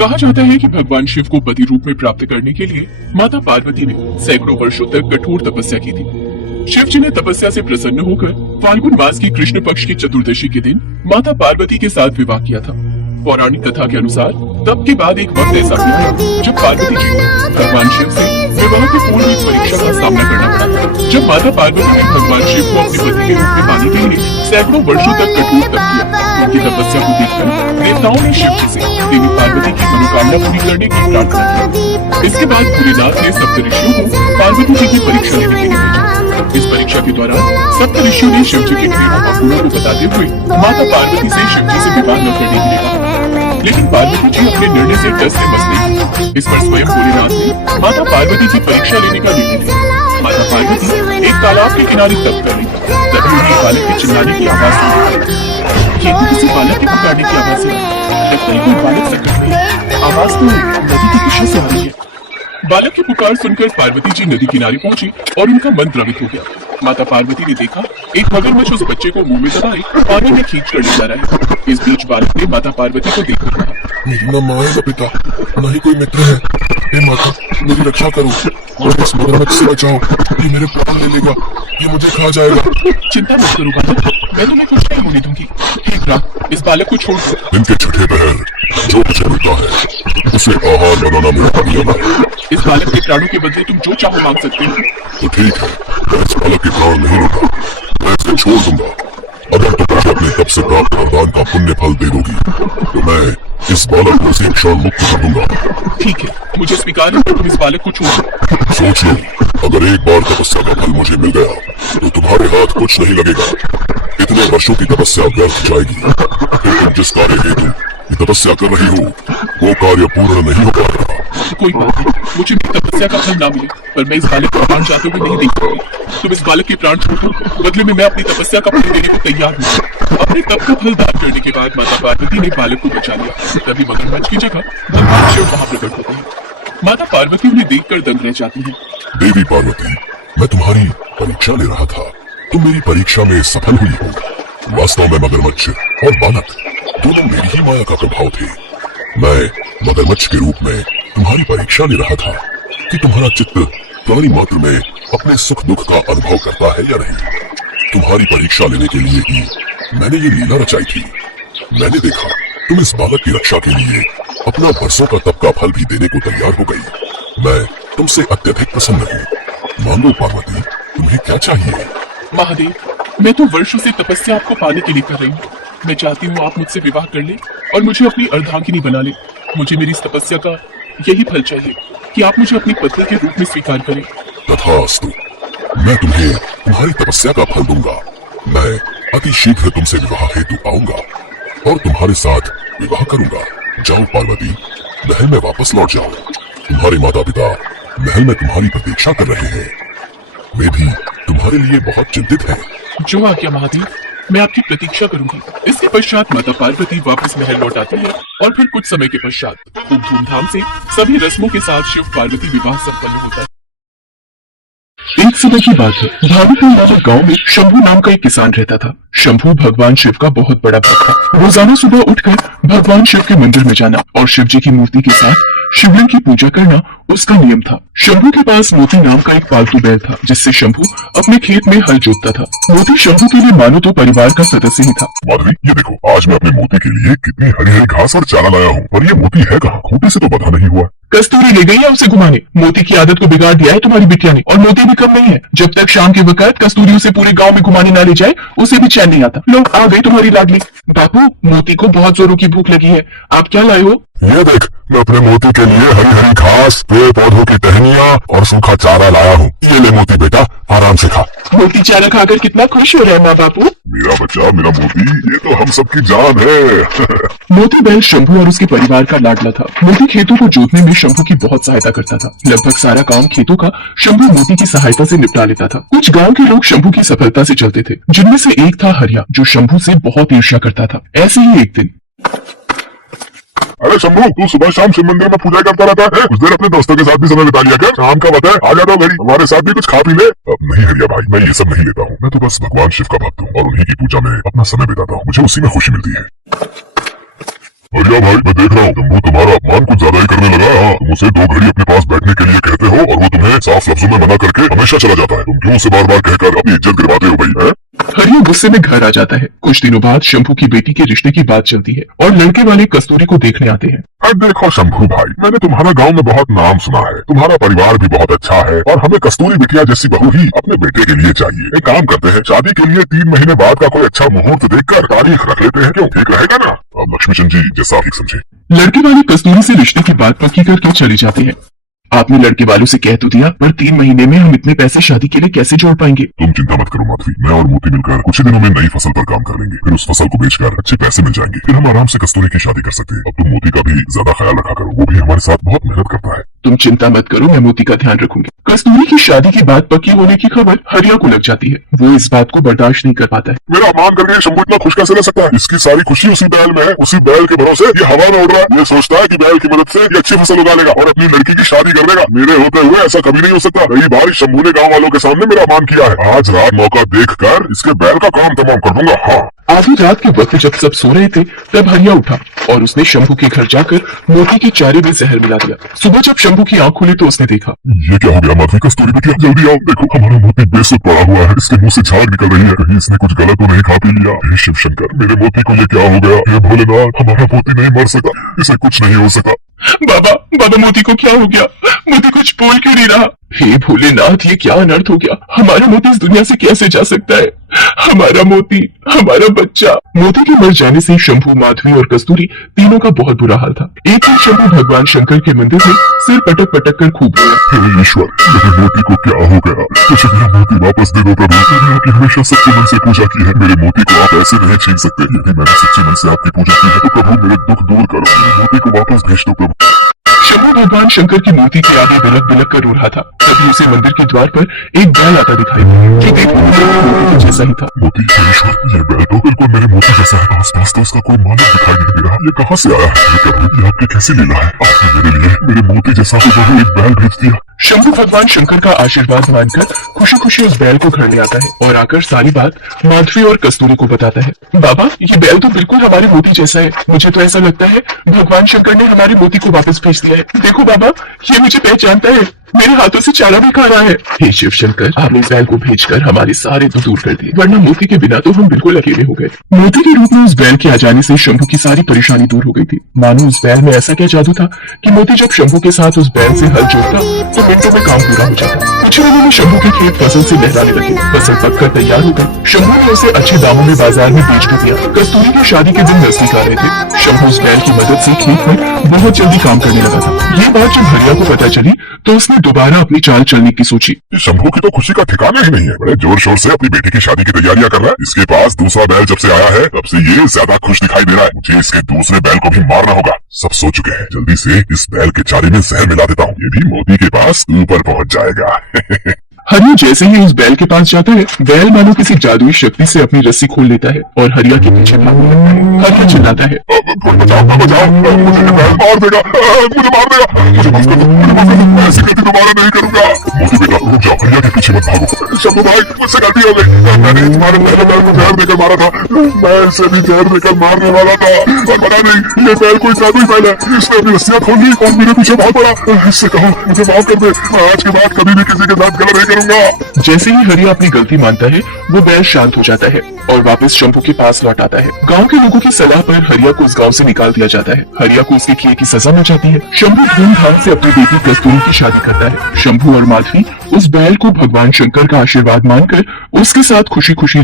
कहा जाता है कि भगवान शिव को पति रूप में प्राप्त करने के लिए माता पार्वती ने सैकड़ों वर्षों तक कठोर तपस्या की थी। शिव जी ने तपस्या से प्रसन्न होकर फाल्गुन मास की कृष्ण पक्ष की चतुर्दशी के दिन माता पार्वती के साथ विवाह किया था। पौराणिक कथा के अनुसार तब के बाद एक वक्त ऐसा आया जब पार्वती जी को भगवान शिव से विवाह की पूर्ण एक परीक्षा का सामना करना पड़ा। जब माता पार्वती ने भगवान शिव को अपने पति के रूप में पाने के लिए सैकड़ों वर्षों तक कठोर तप किया, उनकी तपस्या को देखकर देवताओं ने शिव जी से देवी पार्वती की मनोकामना पूरी करने की प्रार्थना की। इसके बाद भोलेनाथ ने सप्त ऋषियों को पार्वती जी की परीक्षा लेने के लिए भेजा। इस परीक्षा के दौरान सप्त ऋषियों ने शिव जी के प्रेम और गुणों को बताते हुए माता पार्वती से शिव जी से विवाह न करने के लिए कहा, लेकिन पार्वती जी अपने निर्णय से डस से मस नहीं। इस पर स्वयं भोलेनाथ ने माता पार्वती की परीक्षा लेने का निर्णय लिया। माता पार्वती एक तालाब के किनारे तप कर रही थी, तभी उन्हें बालक के चिल्लाने की आवाज सुनी। ये तो किसी बालक के पुकारने की आवाज है। लगता है कोई बालक संकट में है। आवाज तो नदी की दिशा से आ रही है। बालक की पुकार सुनकर पार्वती जी नदी किनारे पहुंची और उनका मन द्रवित हो गया। माता पार्वती ने देखा एक मगरमच्छ उस बच्चे को मुंह में दबाए पानी में खींच कर ले जा रहा है। इस बीच बालक ने माता पार्वती को देखकर कहा, मेरी न माँ है न पिता, न ही कोई मित्र है। हे माता, मेरी रक्षा करो और इस मगरमच्छ से बचाओ। ये मेरे प्राण ले लेगा, ये मुझे खा जाएगा। चिंता मत करो बालक, मैं तुम्हें कुछ नहीं होने दूंगी। ठीक रहा, इस बालक को छोड़ दो। इनके छठे पहर जो मुझे मिलता है उसे आहार बनाना मेरा नियम है। इस बालक के प्राणों के बदले तुम जो चाहो मांग सकते हो। तो ठीक है, मैं इस बालक के प्राण नहीं लूंगा, मैं इसे छोड़ दूंगा। अगर तुम मुझे अपने तप से प्राप्त वरदान का पुण्य फल दे दोगी तो मैं इस बालक को इसी क्षण मुक्त कर दूंगा। ठीक है, मुझे स्वीकार है, तुम इस बालक को छोड़ दो। सोच लो, अगर एक बार तपस्या का फल मुझे मिल गया तो तुम्हारे हाथ कुछ नहीं लगेगा। इतने वर्षों की तपस्या व्यर्थ जाएगी। फिर तुम जिस कार्य हेतु तपस्या कर रही हो वो कार्य पूर्ण नहीं हो पाएगा। कोई बात नहीं, मुझे मेरी तपस्या का फल ना मिले, पर मैं इस बालक को प्राण चाहते हुए नहीं देख सकती। तुम इस बालक के प्राण छोड़ दो, बदले में मैं अपनी तपस्या का फल देने को तैयार हूँ। अपने तप का फल दान करने के बाद माता पार्वती ने बालक को बचा लिया। तभी मगरमच्छ की जगह भगवान शिव वहाँ प्रकट होते हैं। माता पार्वती उन्हें देखकर दंग रह जाती है। देवी पार्वती, मैं तुम्हारी परीक्षा ले रहा था, तुम मेरी परीक्षा में सफल हुई हो। वास्तव में मगरमच्छ और बालक दोनों मेरी ही माया का प्रभाव थे। मैं मगरमच्छ के रूप में तुम्हारी परीक्षा ले रहा था कि तुम्हारा चित्त प्राणी मात्र में अपने सुख दुख का अनुभव करता है या नहीं। तुम्हारी परीक्षा लेने के लिए ही मैंने ये लीला रचाई थी। मैंने देखा तुम इस बालक की रक्षा के लिए अपना वर्षों का तप का फल भी देने को तैयार हो गई। मैं तुमसे अत्यधिक प्रसन्न हूँ। मांगो पार्वती, तुम्हें क्या चाहिए? महादेव, मैं तो वर्षों से तपस्या आपको पाने के लिए कर रही हूँ। मैं चाहती हूँ आप मुझसे विवाह कर ले और मुझे अपनी अर्धांगिनी बना ले। मुझे मेरी इस तपस्या का यही फल चाहिए कि आप मुझे अपनी पत्नी के रूप में स्वीकार करें। तथास्तु, मैं तुम्हें तुम्हारी तपस्या का फल दूंगा। मैं अति शीघ्र तुमसे विवाह हेतु आऊंगा और तुम्हारे साथ विवाह करूंगा। जाओ पार्वती, महल में वापस लौट जाओ। तुम्हारे माता पिता महल में तुम्हारी प्रतीक्षा कर रहे हैं। वे भी तुम्हारे लिए बहुत चिंतित हैं। जो आज्ञा महादेव, मैं आपकी प्रतीक्षा करूंगी। इसके पश्चात माता पार्वती वापस महल लौट आती है और फिर कुछ समय के पश्चात खूब धूमधाम से सभी रस्मों के साथ शिव पार्वती विवाह संपन्न होता है। एक समय की बात है, भागलपुर नामक गांव में शंभू नाम का एक किसान रहता था। शंभू भगवान शिव का बहुत बड़ा भक्त था। रोजाना सुबह उठकर भगवान शिव के मंदिर में जाना और शिव जी की मूर्ति के साथ शिवलिंग की पूजा करना उसका नियम था। शंभू के पास मोती नाम का एक पालतू बैल था, जिससे शंभू अपने खेत में हल जोतता था। मोती शंभू के लिए मानो तो परिवार का सदस्य ही था। माधवी, ये देखो, आज मैं अपने मोती के लिए कितनी हरी हरी घास और चारा लाया हूँ, और ये मोती है कहाँ? खूंटे से तो बंधा नहीं हुआ। कस्तूरी ले गई है उसे घुमाने। मोती की आदत को बिगाड़ दिया है तुम्हारी बिटिया ने, और मोती भी कम नहीं है। जब तक शाम के वक्त कस्तूरी उसे पूरे गांव में घुमाने ना ले जाए, उसे भी चैन नहीं आता। लो, आ गई तुम्हारी लाडली। बापू, मोती को बहुत जोरों की भूख लगी है, आप क्या लाए हो? ये देख, मैं अपने मोती के लिए हरी हरी घास, पेड़ पौधों की टहनियाँ और सूखा चारा लाया हूँ। ये ले मोती बेटा, आराम से खा। मोती चारा खाकर कितना खुश हो रहा है माँ बापू। मेरा बच्चा, मेरा मोती, ये तो हम सबकी जान है। मोती बैल शंभू और उसके परिवार का लाडला था। मोती खेतों को जोतने में शंभू की बहुत सहायता करता था। लगभग सारा काम खेतों का शंभू मोती की सहायता से निपटा लेता था। कुछ गांव के लोग शंभू की सफलता से चलते थे, जिनमें से एक था हरिया, जो शंभू से बहुत ईर्ष्या करता था। ऐसे ही एक दिन, अरे शंभू, तू सुबह शाम शिव मंदिर में पूजा करता रहता है, कुछ देर अपने दोस्तों के साथ भी समय बिता लिया कर। शाम का वक्त है, आ जाता घड़ी, हमारे साथ भी कुछ खा पी ले। अब नहीं हरिया भाई, मैं ये सब नहीं लेता हूँ। मैं तो बस भगवान शिव का भक्त हूँ और उन्हीं की पूजा में अपना समय बिताता हूँ। मुझे उसी में खुशी मिलती है। बढ़िया भाई, मैं देख रहा हूँ शंभू तुम्हारा अपमान कुछ ज्यादा ही करने लगा है। हाँ, तुम उसे 2 घड़ी अपने पास बैठने के लिए कहते हो और वो तुम्हें साफ लफ्जों में मना करके हमेशा चला जाता है। तुम क्यों उसे बार बार कहकर अपनी इज्जत गिरवाते हो भाई? है हरिया गुस्से में घर आ जाता है। कुछ दिनों बाद शंभू की बेटी के रिश्ते की बात चलती है और लड़के वाले कस्तूरी को देखने आते हैं। देखो शंभू भाई, मैंने तुम्हारा गांव में बहुत नाम सुना है, तुम्हारा परिवार भी बहुत अच्छा है और हमें कस्तूरी बिटिया जैसी बहू ही अपने बेटे के लिए चाहिए। एक काम करते हैं, शादी के लिए 3 महीने बाद का कोई अच्छा मुहूर्त देखकर तारीख रख लेते हैं। क्यों, ठीक रहेगा ना? अब लक्ष्मीचंद जी जैसा ठीक समझे। लड़के वाले कस्तूरी से रिश्ते की बात पक्की करके चले जाते हैं। आपने लड़के वालों से कह तो दिया, पर 3 महीने में हम इतने पैसे शादी के लिए कैसे जोड़ पाएंगे? तुम चिंता मत करो माधवी, मैं और मोती मिलकर कुछ ही दिनों में नई फसल पर काम कर लेंगे। फिर उस फसल को बेचकर अच्छे पैसे मिल जाएंगे। फिर हम आराम से कस्तूरी की शादी कर सकते हैं। अब तुम मोती का भी ज्यादा ख्याल रखा करो, वो भी हमारे साथ बहुत मेहनत करता है। तुम चिंता मत करो, मैं मोती का ध्यान रखूंगी। कस्तूरी की शादी की बात पक्की होने की खबर हरिया को लग जाती है। वो इस बात को बर्दाश्त नहीं कर पाता है। मेरा अपमान करके शंभू इतना खुश कैसे रह सकता है? इसकी सारी खुशी उसी बैल में है। उसी बैल के भरोसे ये हवा में उड़ रहा है। ये सोचता है कि बैल की मदद से ये अच्छी फसल उगा लेगा और अपनी लड़की की शादी कर लेगा। मेरे होते हुए ऐसा कभी नहीं हो सकता। कई बार शंभू ने गाँव वालों के सामने मेरा अपमान किया है। आज रात मौका देखकर इसके बैल का काम तमाम कर दूंगा। हाँ, आधी रात के वक्त जब सब सो रहे थे तब हरिया उठा और उसने शंभू के घर जाकर मोती के चारे में जहर मिला दिया। सुबह जब शंभू की आंख खुली तो उसने देखा। ये क्या हो गया माधवी? कस्तूरी बिटिया जल्दी आओ, देखो हमारा मोती बेसुध पड़ा हुआ है। इसके मुंह से झाग निकल रही है। कहीं इसने कुछ गलत तो नहीं खा पी लिया? हे शिव शंकर, मेरे मोती को ये क्या हो गया? हे भोलेनाथ, हमारा मोती नहीं मर सकता, इसे कुछ नहीं हो सकता। बाबा बाबा, मोती को क्या हो गया? मोती कुछ बोल क्यों नहीं रहा? हे भोलेनाथ, ये क्या अनर्थ हो गया? हमारा मोती इस दुनिया से कैसे जा सकता है? हमारा मोती, हमारा बच्चा। मोती के मर जाने से शंभू, माधवी और कस्तूरी तीनों का बहुत बुरा हाल था। एक दिन शंभू भगवान शंकर के मंदिर में सिर पटक पटक कर खूब रोया। हे ईश्वर, मेरे मोती को क्या हो गया? मुझे मेरा मोती वापस दे दो प्रभु। मैंने आपकी हमेशा सच्चे मन से पूजा की है। मेरे मोती को आप ऐसे नहीं छीन सकते। यदि मैंने सच्चे मन से आपकी पूजा की है तो प्रभु मेरे दुख दूर करो। मेरे मोती को वापस भेज दो प्रभु। शंभू भगवान शंकर की मूर्ति के आगे बिलक बिलक कर रो रहा था। तभी उसे मंदिर के द्वार पर एक बैल आता दिखाई दिया जो देखने में मोती के जैसा ही था। मोती, ईश्वर, ये बैल तो बिल्कुल मेरे मोती जैसा है। आसपास तो इसका कोई मानव दिखाई नहीं दे रहा। ये कहाँ से आया है? ये आपकी कैसी लीला है? आपने मेरे लिए मेरे मोती जैसा हुबहू एक बैल भेज दिया। शंभू भगवान शंकर का आशीर्वाद मानकर खुशी खुशी उस बैल को घर ले आता है और आकर सारी बात माधवी और कस्तूरी को बताता है। बाबा, ये बैल तो बिल्कुल हमारे मोती जैसा है। मुझे तो ऐसा लगता है भगवान शंकर ने हमारे मोती को वापस भेज दिया है। देखो बाबा, ये मुझे पहचानता है। मेरे हाथों से चारा भी खा रहा है। हे शिव शंकर, आपने इस बैल को भेजकर हमारे सारे दुख दूर कर दिए, वरना मोती के बिना तो हम बिल्कुल अकेले हो गए। मोती के रूप में उस बैल के आ जाने से शंभू की सारी परेशानी दूर हो गई थी। मानो उस बैल में ऐसा क्या जादू था कि मोती जब शंभू के साथ उस बैल से हल जोड़ता तो मिनटों में काम पूरा हो जाता। कुछ ही दिनों में शंभू के खेत फसल से लहराने लगे। फसल पककर तैयार हो गई। शंभू ने उसे अच्छे दामों में बाजार में बेच भी दिया। कस्तूरी की शादी के दिन नजदीक आ रहे थे। शंभू उस बैल की मदद से खेत में बहुत जल्दी काम करने लगा था। ये बात जब हरिया को पता चली तो उसने दोबारा अपनी चाल चलने की सोची। शंभू की तो खुशी का ठिकाना ही नहीं है। बड़े जोर शोर से अपनी बेटी की शादी की तैयारियां कर रहा है। इसके पास दूसरा बैल जब से आया है तब से ये ज्यादा खुश दिखाई दे रहा है। मुझे इसके दूसरे बैल को भी मारना होगा। सब सो चुके हैं, जल्दी से इस बैल के चारे में जहर मिला देता हूँ। ये भी मोती के पास ऊपर पहुँच जाएगा। हरिया जैसे ही उस बैल के पास जाता है, बैल मानो किसी जादुई शक्ति से अपनी रस्सी खोल लेता है और हरिया के पीछे भागने लगता है। हरिया चिल्लाता है, बचाओ, बचाओ, मुझे ये बैल मार देगा, मुझे मार देगा, मुझे माफ कर दो, मुझे माफ कर दो, ऐसी गलती दोबारा नहीं करूंगा। मोती बेटा रुक जाओ, हरिया के पीछे मत भागो। शंभू भाई, मुझसे गलती हो गई। मैंने तुम्हारे पहले बैल को जहर देकर मारा था। मैं इसे भी जहर देकर मारने वाला था और पता नहीं ये बैल कोई जादुई बैल है। इसने अपनी रस्सियां खोल ली और मेरे पीछे भाग पड़ा। इससे कहो मुझे माफ कर दे। मैं आज के बाद कभी भी किसी के साथ गलत नहीं करूंगा। जैसे ही हरिया अपनी गलती मानता है वो बैल शांत हो जाता है और वापस शंभू के पास लौट आता है। गांव के लोगों की सलाह पर हरिया को उस गांव से निकाल दिया जाता है। हरिया को उसके किए की सजा मिल जाती है। शंभू धूमधाम से अपनी बेटी कस्तूरी की शादी करता है। शंभू और माधवी उस बैल को भगवान शंकर का आशीर्वाद मानकर उसके साथ खुशी खुशी